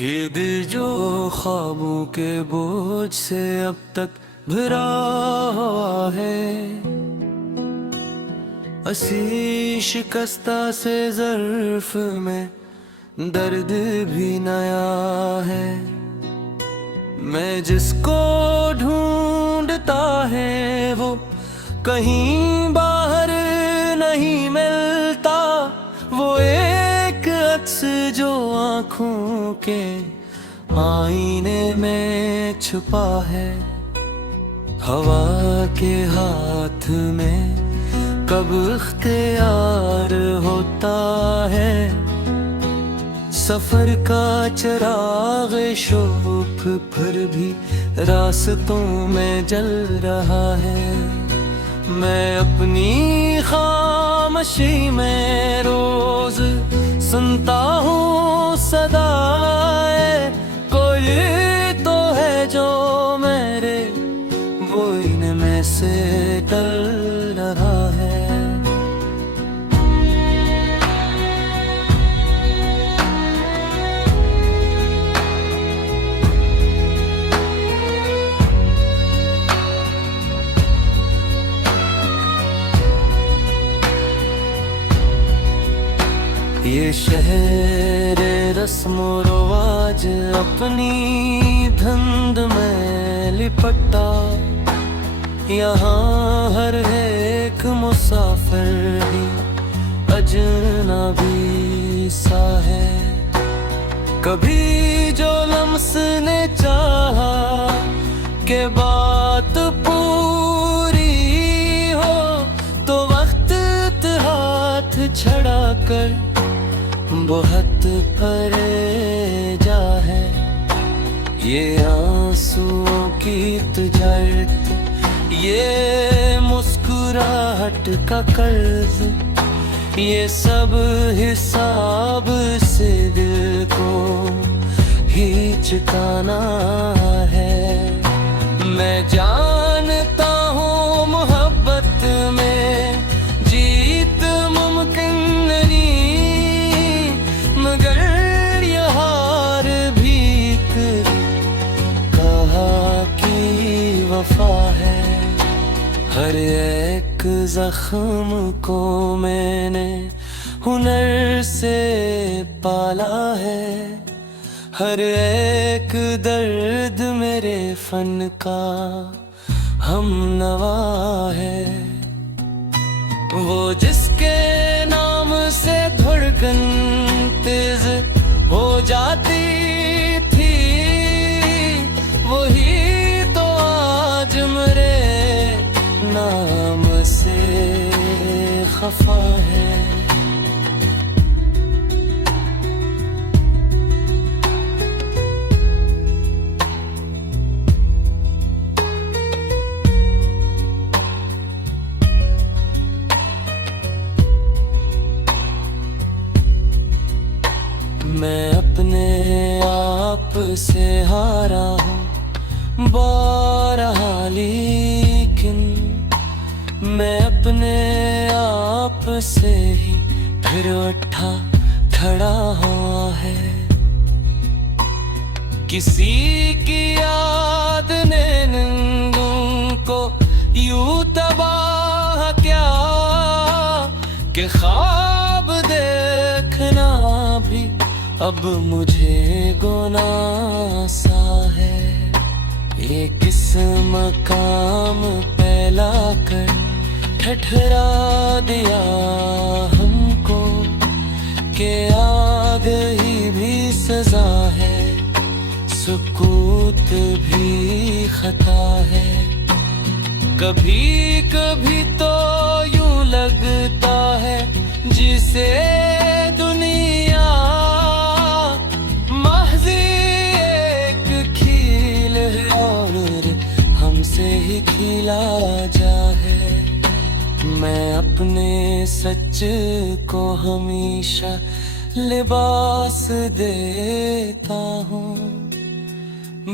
ये दिल जो ख्वाबों के बोझ से अब तक भरा हुआ है, असी शिकस्ता से ज़र्फ में दर्द भी नया है। मैं जिसको ढूंढता है वो कहीं बाहर नहीं मिलता, वो एक अक्स जो आँखों के आईने में छुपा है। हवा के हाथ में कब इख्तियार होता है, सफर का चिराग शोफ फिर भी रास्तों में जल रहा है। मैं अपनी खामोशी में रोज सुनता हूँ सदाएं, कोई तो है जो मेरे बोझ में से टल रहा है। ये शहर रस्म रवाज अपनी धुंध में लिपटा, यहाँ हर एक मुसाफिर ही अजनबी सा है। कभी जो लम्स ने चाहा के बात पूरी हो, तो वक्त हाथ छड़ा कर बहुत परेजा है। ये आंसुओं की तुझारत, ये मुस्कुराहट का कर्ज, ये सब हिसाब से दिल को ही चुकाना है। मैं जानता हूँ मोहब्बत में जीत मुमकिन नहीं, मगर ये हार भी कहा की वफा है। हर एक जख्म को मैंने हुनर से पाला है, हर एक दर्द मेरे फन का हमनवा है। वो जिसके नाम से धड़कन तेज हो जाती थी, वही तो आज मेरे नाम से खफा है। मैं अपने आप से हारा हूँ बारहा, लेकिन मैं अपने आप से ही फिर उठा खड़ा हुआ है। किसी की याद ने नींदों को यूं तबाह क्या कि ख्वाब देखना भी अब मुझे गुनाह सा है। ये किस मकाम पे लाकर ठठरा दिया हमको कि आ गई भी सजा है, सुकूत भी खता है। कभी कभी तो यूं लगता है जिसे दुनिया महज़ एक खील है और हमसे ही खिला जा है। मैं अपने सच को हमेशा लिबास देता हूँ,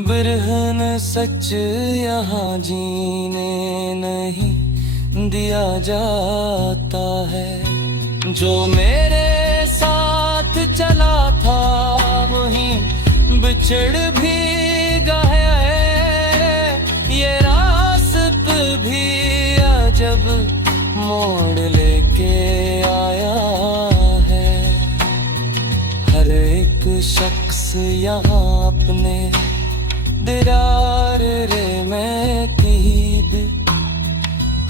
बिरहन सच यहाँ जीने नहीं दिया जाता है। जो मेरे साथ चला था वही कीचड़ भीगा है, ये रास्त भी अजब मोड़ लेके आया है। हर एक शख्स यहाँ अपने दरार रे में कीद,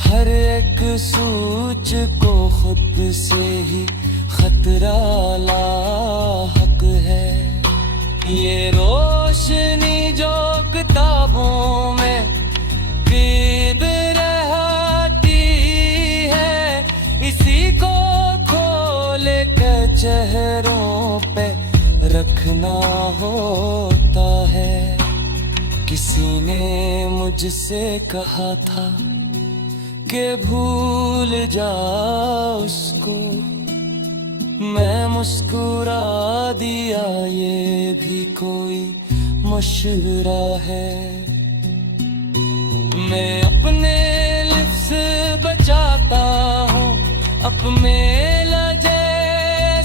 हर एक सूच को खुद से ही खतरा लाहक है। ये रोशनी जो किताबों में कैद रहती है, इसी को खोल के चेहरों पे रखना होता है। किसी ने मुझसे कहा था कि भूल जा उसको, मैं मुस्कुरा दिया ये भी कोई मशवरा है। मैं अपने लिफ्स बचाता हूँ अपने लजे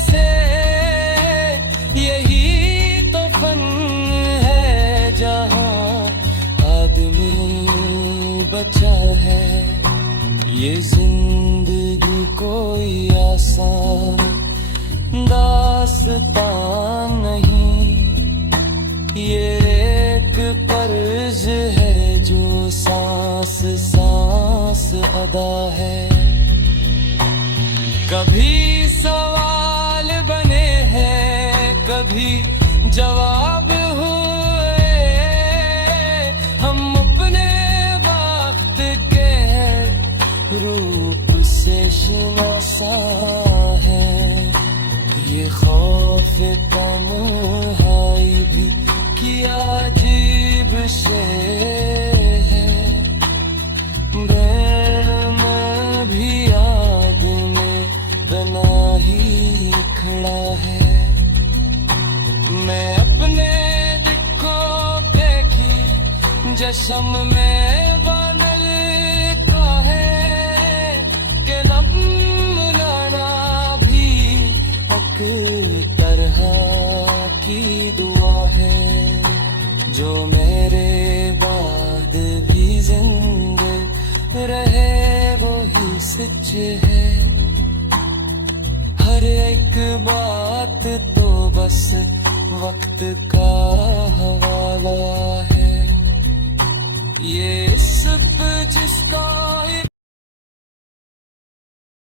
से, यही तो फन है जहाँ आदमी बचा है। ये जिंदगी कोई आसान दास्तान नहीं, ये एक कर्ज है जो सांस सांस अदा है। कभी सवाल बने हैं, कभी जवाब हुए, हम अपने वक्त के रूप से शनासा है। ये खौफ तन्हाई भी क्या अजीब शे है, बैर में भी आग में बना ही खड़ा है। मैं अपने दिखो देखी जश्न में बदल का है, कि नमनाना भी एक तरह की दुआ है। जो मेरे बाद भी जिंदे रहे वो ही सच है। हर एक बात तो बस वक्त का हवाला है। ये इश्क जिसका